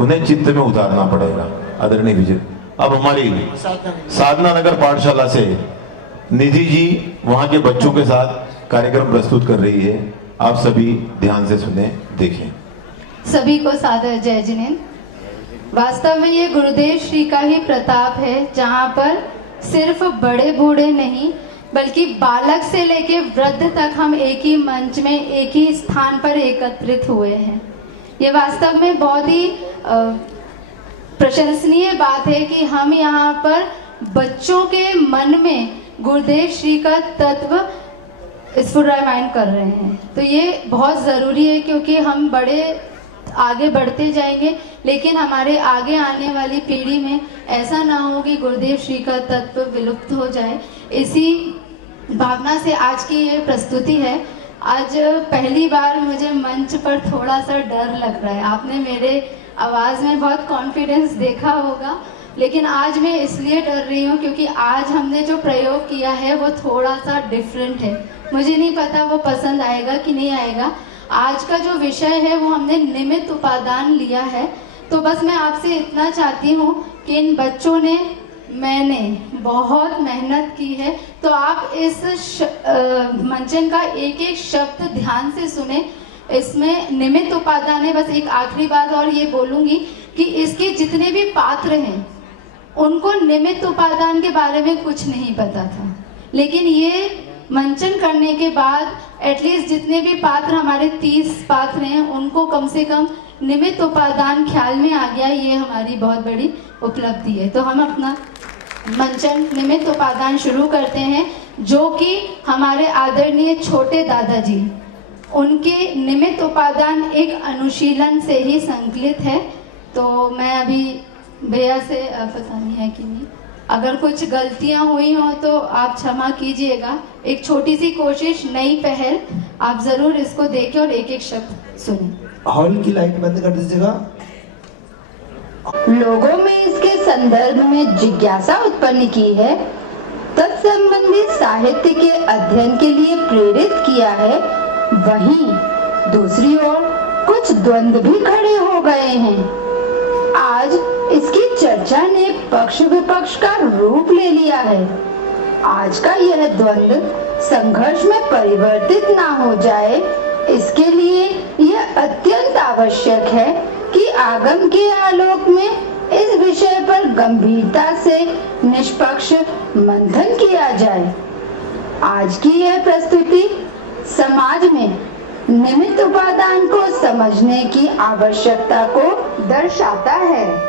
उन्हें चित्त में उतारना पड़ेगा। आदरणीय विजय, अब हमारी साधना नगर पाठशाला से निधि जी वहां के बच्चों के साथ कार्यक्रम प्रस्तुत कर रही है। आप सभी ध्यान से सुने, देखें। सभी को सादर जय जिनेंद्र। वास्तव में ये गुरुदेव श्री का ही प्रताप है, जहाँ पर सिर्फ बड़े बूढ़े नहीं बल्कि बालक से लेके वृद्ध तक हम एक ही मंच में एक ही स्थान पर एकत्रित हुए हैं। ये वास्तव में बहुत ही प्रशंसनीय बात है कि हम यहाँ पर बच्चों के मन में गुरुदेव श्री का तत्व स्फुरायमान कर रहे हैं। तो ये बहुत ज़रूरी है, क्योंकि हम बड़े आगे बढ़ते जाएंगे, लेकिन हमारे आगे आने वाली पीढ़ी में ऐसा ना हो कि गुरुदेव श्री का तत्व विलुप्त हो जाए। इसी भावना से आज की ये प्रस्तुति है। आज पहली बार मुझे मंच पर थोड़ा सा डर लग रहा है। आपने मेरे आवाज़ में बहुत कॉन्फिडेंस देखा होगा, लेकिन आज मैं इसलिए डर रही हूँ क्योंकि आज हमने जो प्रयोग किया है वो थोड़ा सा डिफरेंट है। मुझे नहीं पता वो पसंद आएगा कि नहीं आएगा। आज का जो विषय है वो हमने निमित्त उपादान लिया है। तो बस मैं आपसे इतना चाहती हूँ कि इन बच्चों ने, मैंने बहुत मेहनत की है, तो आप इस मंचन का एक एक शब्द ध्यान से सुने। इसमें निमित्त उपादान है। बस एक आखिरी बात और ये बोलूँगी कि इसके जितने भी पात्र हैं उनको निमित्त उपादान के बारे में कुछ नहीं पता था, लेकिन ये मंचन करने के बाद एटलीस्ट जितने भी पात्र, हमारे 30 पात्र हैं, उनको कम से कम निमित्त उपादान ख्याल में आ गया। ये हमारी बहुत बड़ी उपलब्धि है। तो हम अपना मंचन निमित्त उपादान शुरू करते हैं, जो कि हमारे आदरणीय छोटे दादाजी, उनके निमित्त उपादान एक अनुशीलन से ही संकलित है। तो मैं अभी भैया से पता नहीं है कि नहीं, अगर कुछ गलतियां हुई हो तो आप क्षमा कीजिएगा। एक छोटी सी कोशिश, नई पहल, आप जरूर इसको देखें और एक एक शब्द सुनें। हॉल की लाइट बंद कर दीजिएगा। लोगों में इसके संदर्भ में जिज्ञासा उत्पन्न की है, तत्संबंधी साहित्य के अध्ययन के लिए प्रेरित किया है। वहीं दूसरी ओर कुछ द्वंद्व भी खड़े हो गए हैं। आज इसकी चर्चा ने पक्ष विपक्ष का रूप ले लिया है। आज का यह द्वंद्व संघर्ष में परिवर्तित ना हो जाए, इसके लिए यह अत्यंत आवश्यक है कि आगम के आलोक में इस विषय पर गंभीरता से निष्पक्ष मंथन किया जाए। आज की यह प्रस्तुति समाज में निमित्त उपादान को समझने की आवश्यकता को दर्शाता है।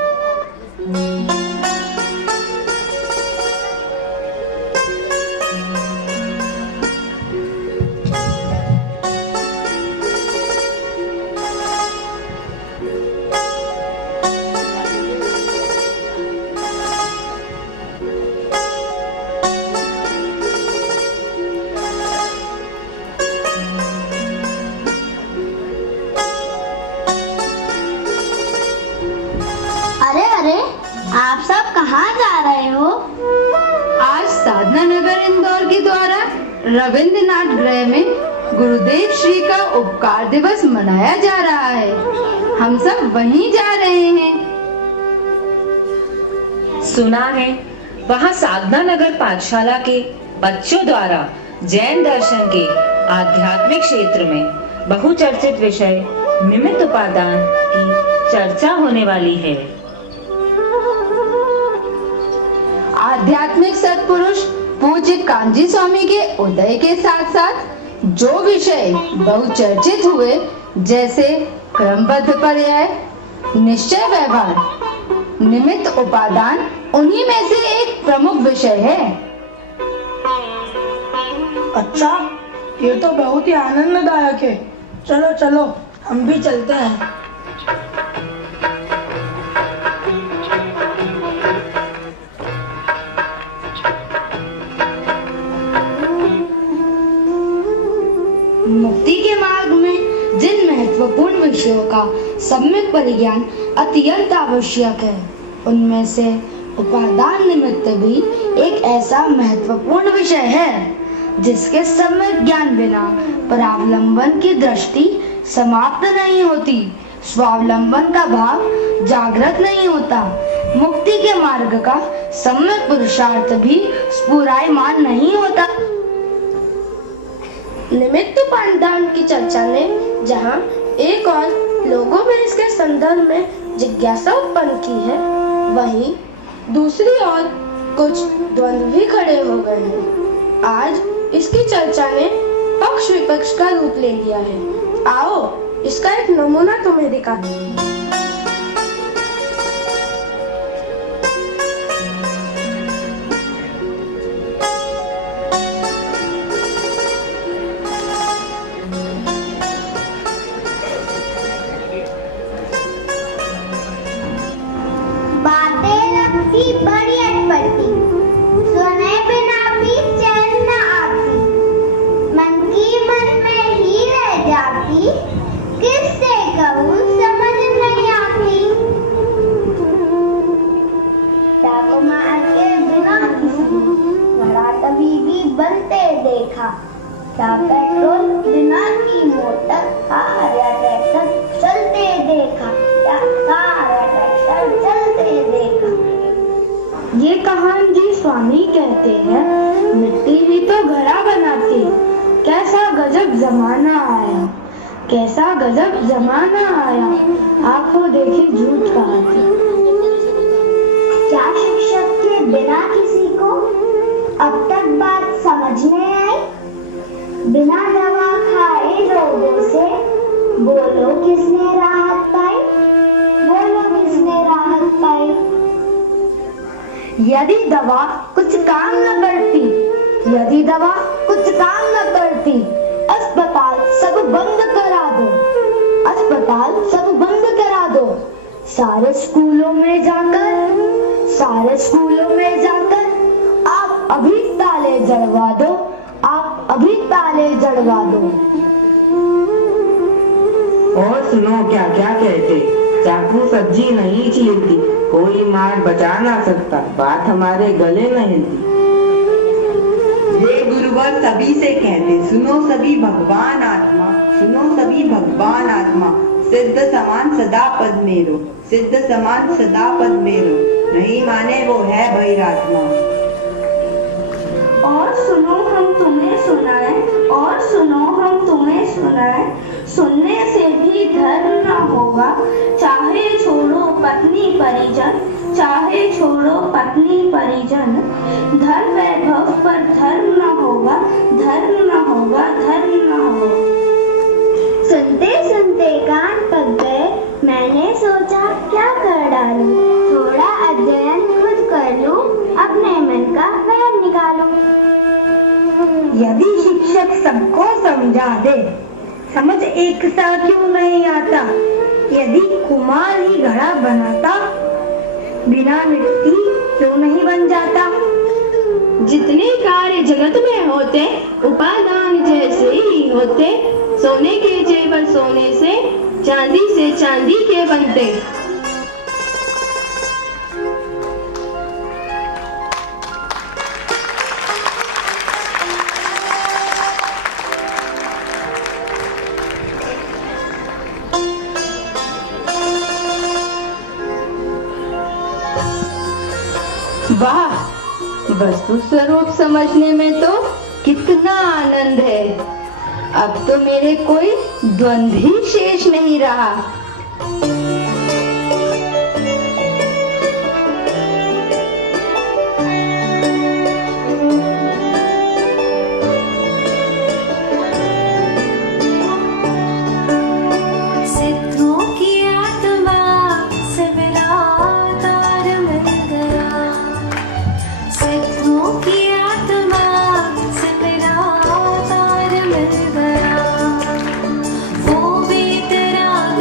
आप सब कहाँ जा रहे हो? आज साधना नगर इंदौर के द्वारा रविंद्रनाथ गृह में गुरुदेव श्री का उपकार दिवस मनाया जा रहा है। हम सब वहीं जा रहे हैं। सुना है वहाँ साधना नगर पाठशाला के बच्चों द्वारा जैन दर्शन के आध्यात्मिक क्षेत्र में बहुचर्चित विषय निमित्त उपादान की चर्चा होने वाली है। आध्यात्मिक सत्पुरुष पूज्य कांजी स्वामी के उदय के साथ साथ जो विषय बहुचर्चित हुए, जैसे क्रमबद्ध पर्याय, निश्चय व्यवहार, निमित्त उपादान, उन्हीं में से एक प्रमुख विषय है। अच्छा, ये तो बहुत ही आनंददायक है। चलो चलो हम भी चलते हैं। मुक्ति के मार्ग में जिन महत्वपूर्ण विषयों का सम्यक परिज्ञान अत्यंत आवश्यक है, उनमें से उपादान निमित्त भी एक ऐसा महत्वपूर्ण विषय है जिसके सम्यक ज्ञान बिना परावलंबन की दृष्टि समाप्त नहीं होती। स्वावलंबन का भाव जागृत नहीं होता, मुक्ति के मार्ग का सम्यक पुरुषार्थ भी स्फुरायमान नहीं होता। निमित्त उपादान की चर्चा ने जहाँ एक और लोगों में इसके संदर्भ में जिज्ञासा उत्पन्न की है, वहीं दूसरी ओर कुछ द्वंद्व भी खड़े हो गए हैं। आज इसकी चर्चा ने पक्ष विपक्ष का रूप ले लिया है। आओ इसका एक नमूना तुम्हें दिखाते हैं। बड़ी अटपटी, सुने बिना भी चैन न आती, मन की मन में ही रह जाती, किससे कहूँ समझ नहीं आती। राजकुमार के बिना किसी बड़ा तभी भी बनते देखा, क्या पेट्रोल बिना की मोटर कार या ट्रैक्टर चलते देखा, क्या कार या ट्रैक्टर चलते देखा। ये कहान जी स्वामी कहते हैं, मिट्टी भी तो घड़ा बनाती। कैसा गजब जमाना आया, कैसा गजब जमाना आया, आंखों देखी झूठ कहाती। क्या शिक्षक के बिना किसी को अब तक बात समझ में आई? बिना दवा खाए रोगों से बोलो किसने राहत पाई, बोलो किसने राहत पाई। यदि दवा कुछ काम न करती, यदि दवा कुछ काम न करती, अस्पताल सब बंद करा दो, अस्पताल सब बंद करा दो। सारे स्कूलों में जाकर, सारे स्कूलों में जाकर आप अभी ताले जड़वा दो, आप अभी ताले जड़वा दो। और सुनो क्या क्या कहते, चाकू सब्जी नहीं चीरती, कोई मार बचा ना सकता, बात हमारे गले में हिलती। ये गुरुवर सभी से कहते, सुनो सभी भगवान आत्मा, सुनो सभी भगवान आत्मा, सिद्ध समान सदा पद मेरो, सिद्ध समान सदा पद मेरो, नहीं माने वो है बहिरात्मा। और सुनो हम तुम्हें सुनाए, और सुनो हम तुम्हें सुनाए, सुनने से भी धर्म न होगा, चाहे छोड़ो पत्नी परिजन, चाहे छोड़ो पत्नी परिजन। धर्म वैभव पर धर्म न होगा, धर्म न होगा, धर्म न होगा। सुनते सुनते कान पक गए, मैंने सोचा क्या कर डालूं, थोड़ा अध्ययन खुद कर लूं, अपने मन का वहम निकालूं। यदि शिक्षक सबको समझा दे, समझ एक सा क्यों नहीं आता। यदि कुमार ही घड़ा बनाता, बिना मिट्टी क्यों नहीं बन जाता। जितने कार्य जगत में होते, उपादान जैसे ही होते, सोने के जेवर सोने से, चांदी से चांदी के बनते। वाह, वस्तु स्वरूप समझने में तो कितना आनंद है। अब तो मेरे कोई द्वंद्व ही शेष नहीं रहा। वो वीतराग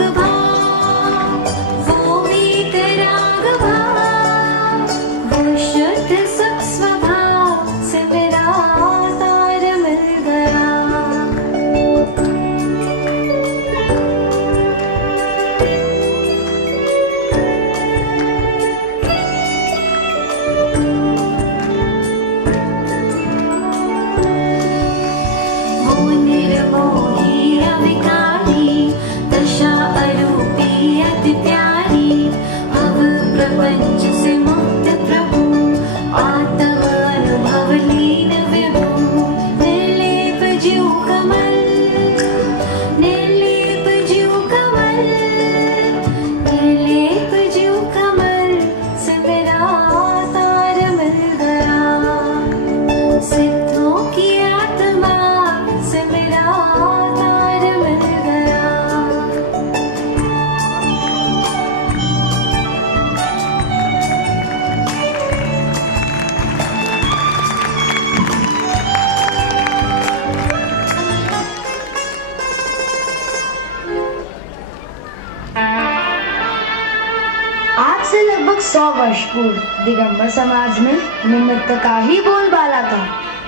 आज से लगभग 100 वर्ष पूर्व दिगंबर समाज में निमित्त का ही बोलबाला था।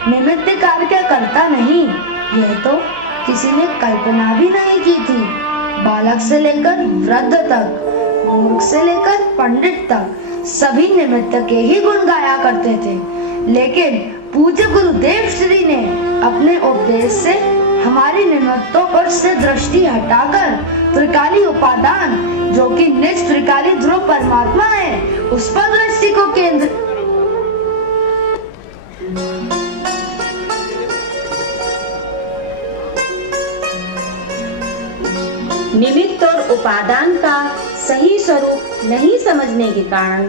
निमित्त कार्य करता नहीं, यह तो किसी ने कल्पना भी नहीं की थी। बालक से लेकर वृद्ध तक, मूर्ख से लेकर पंडित तक सभी निमित्त के ही गुण गाया करते थे। लेकिन पूज्य गुरुदेव श्री ने अपने उपदेश से हमारी निमित्तों पर से दृष्टि हटाकर त्रिकाली उपादान, जो कि निज त्रिकाली ध्रुव परमात्मा है, उस पर दृष्टि को केंद्र। निमित्त और उपादान का सही स्वरूप नहीं समझने के कारण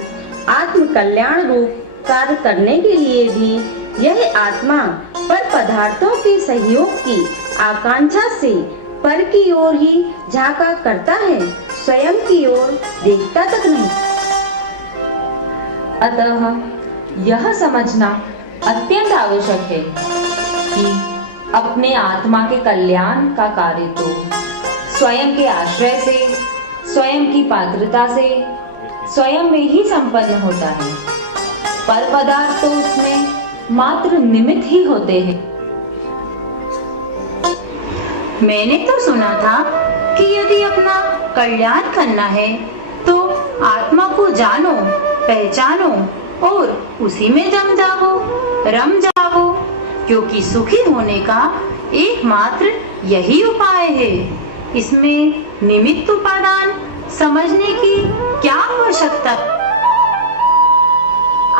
आत्म कल्याण रूप कार्य करने के लिए भी यह आत्मा पर पदार्थों के सहयोग की आकांक्षा से पर की ओर ही झांका करता है, स्वयं की ओर देखता तक नहीं। अतः यह समझना अत्यंत आवश्यक है कि अपने आत्मा के कल्याण का कार्य तो स्वयं के आश्रय से, स्वयं की पात्रता से, स्वयं में ही संपन्न होता है। पर पदार्थ तो उसमें मात्र निमित्त ही होते हैं। मैंने तो सुना था कि यदि अपना कल्याण करना है तो आत्मा को जानो, पहचानो और उसी में जम जाओ, रम जाओ, क्योंकि सुखी होने का एकमात्र यही उपाय है। इसमें निमित्त उपादान समझने की क्या आवश्यकता?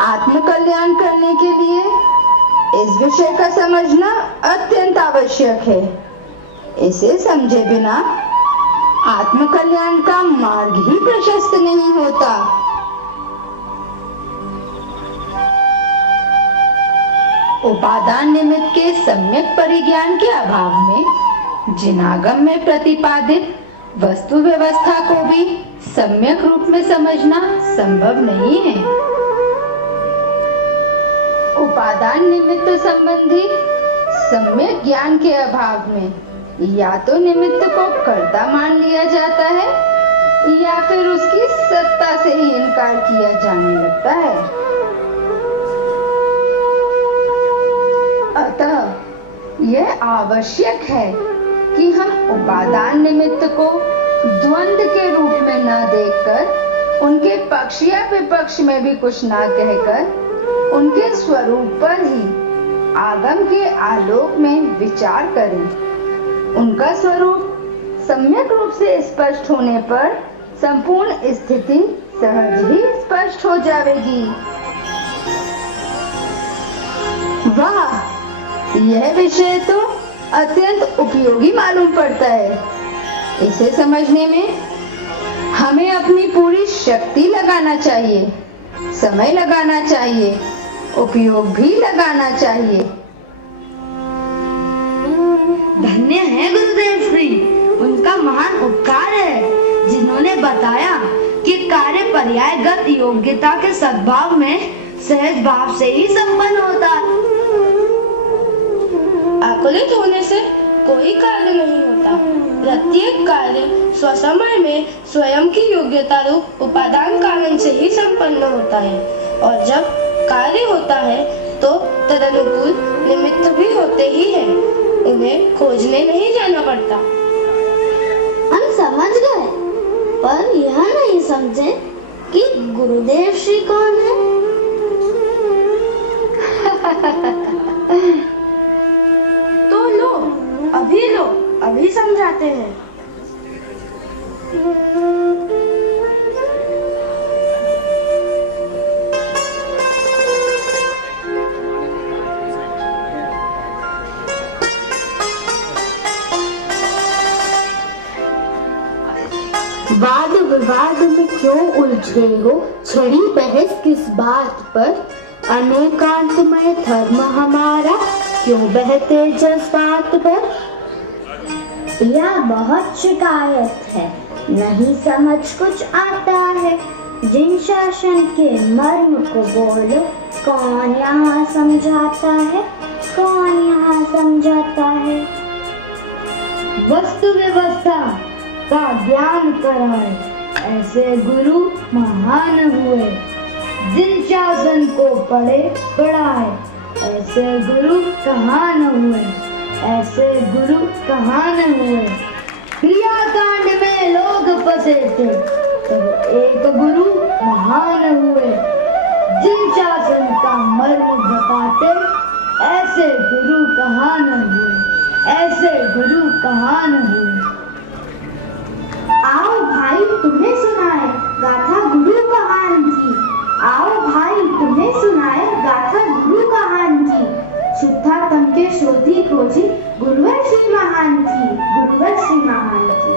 आत्म कल्याण करने के लिए इस विषय का समझना अत्यंत आवश्यक है। इसे समझे बिना आत्म कल्याण का मार्ग ही प्रशस्त नहीं होता। उपादान निमित्त के सम्यक परिज्ञान के अभाव में जिनागम में प्रतिपादित वस्तु व्यवस्था को भी सम्यक रूप में समझना संभव नहीं है। उपादान निमित्त संबंधी सम्यक ज्ञान के अभाव में या तो निमित्त को कर्ता मान लिया जाता है या फिर उसकी सत्ता से ही इनकार किया जाने लगता है। अतः यह आवश्यक है कि हम उपादान निमित्त को द्वंद्व के रूप में न देखकर, उनके पक्ष या विपक्ष में भी कुछ ना कहकर, उनके स्वरूप पर ही आगम के आलोक में विचार करें। उनका स्वरूप सम्यक रूप से स्पष्ट होने पर संपूर्ण स्थिति सहज ही स्पष्ट हो जाएगी। वाह, यह विषय तो अत्यंत उपयोगी मालूम पड़ता है। इसे समझने में हमें अपनी पूरी शक्ति लगाना चाहिए, समय लगाना चाहिए, उपयोग भी लगाना चाहिए। धन्य है गुरुदेव श्री, उनका महान उपकार है जिन्होंने बताया कि कार्य पर्यायगत योग्यता के सद्भाव में सहज भाव से ही संपन्न होता है। आकुलित होने से कोई कार्य नहीं होता। प्रत्येक कार्य स्वसमय में स्वयं की योग्यता रूप उपादान कारण से ही संपन्न होता है, और जब कार्य होता है तो तदनुकूल निमित्त भी होते ही हैं। उन्हें खोजने नहीं जाना पड़ता। हम समझ गए, पर यह नहीं समझे कि गुरुदेव श्री कौन है। तो लो, अभी समझाते हैं। वाद विवाद में क्यों उलझे हो, छड़ी बहस किस बात पर, अनेकांतमय धर्म हमारा क्यों बहते जज्बात पर। यह बहुत शिकायत है, नहीं समझ कुछ आता है। जिन शासन के मर्म को बोलो, कौन यहाँ समझाता है, कौन यहाँ समझाता है। वस्तु व्यवस्था का ज्ञान कराए, ऐसे गुरु महान हुए। जिन शासन को पढ़े पढ़ाए, ऐसे गुरु कहाँ न हुए, ऐसे गुरु कहाँ न हुए। क्रियाकांड में लोग फंसे थे, तब एक गुरु महान हुए। जिन शासन का मर्म बताते, ऐसे गुरु कहाँ न हुए, ऐसे गुरु कहाँ न हुए। आओ भाई तुम्हें सुनाए गाथा गुरु कहान की। आओ भाई तुम्हें सुनाए गाथा गुरु कहान की। शुद्धात्म के शोधी खोजी गुरुवर श्री महान की, गुरुवर श्री महान की।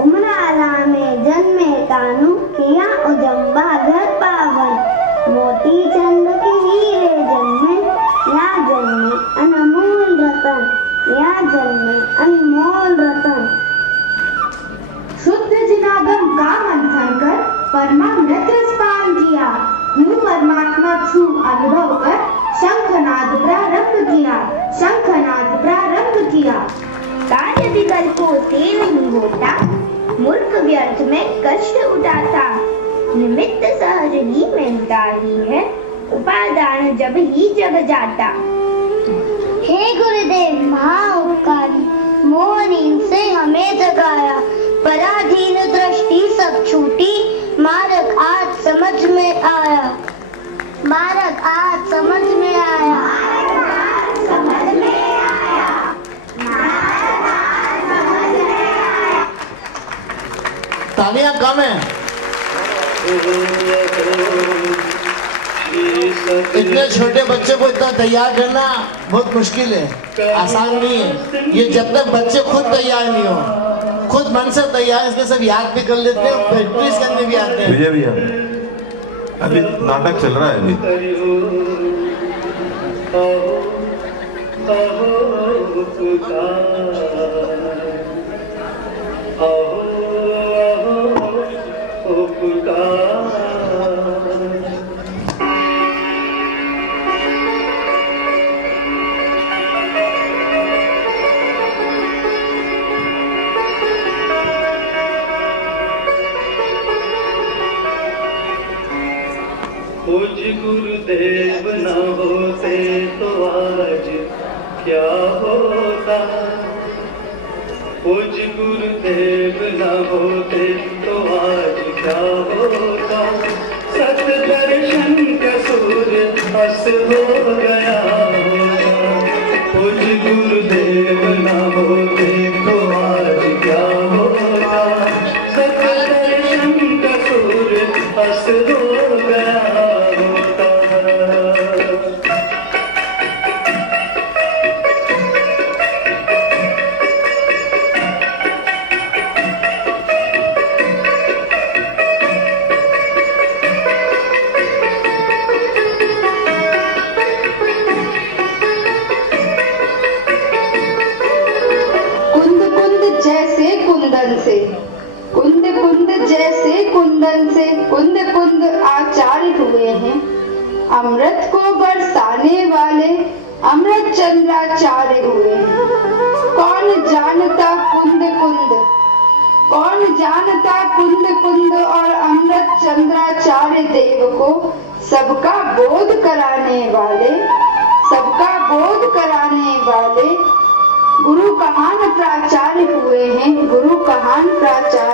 उमराला में जन्मे कानू, किया उजम्बा घर पावन। मोती चंद के हीरे जन्मे, या जन्मे अनमोल रतन, या जन्मे अनमोल रतन। शुद्ध जिनागम का मंथन कर परमामृत रसपान किया। हूँ परमात्मा छू अनुभव कर शंखनाद प्रारंभ किया, शंखनाद प्रारंभ किया। कार्य विकल्पों से नहीं होता, मूर्ख व्यर्थ में कष्ट उठाता। निमित्त सहज ही मिलता ही है, उपादान जब ही जग जाता। हे गुरुदेव महाउपकारी, मोहनींद से हमें जगाया। पराधीन दृष्टि सब छूटी, मार्ग आज समझ में आया। मार्ग आज समझ में आया। समझ में आया। तालियां कम है। इतने छोटे बच्चे को इतना तैयार करना बहुत मुश्किल है, आसान नहीं है। ये जब तक बच्चे खुद तैयार नहीं हो, खुद मन से तैयार, इसके सब याद भी कर लेते हैं, प्रैक्टिस करने भी आते हैं। विजय भैया अभी नाटक चल रहा है अभी। मुझ गुरुदेव न होते तो आज क्या होता। मुझ गुरुदेव न होते तो आज क्या होता। सत दर्शन का सूर्य अस्त हो गया होता। मुझ गुरुदेव न होते तो आज क्या होता। सत दर्शन का सूर्य अस्त हो गया। कुंद कुंद आचार्य हुए हैं। अमृत को बरसाने वाले अमृत चंद्राचार्य हुए हैं। कौन जानता कुंद कुंद, कौन जानता कुंद कुंद और अमृत चंद्राचार्य देव को। सबका बोध कराने वाले, सबका बोध कराने वाले गुरु कहान प्राचार्य हुए हैं। गुरु कहान प्राचार्य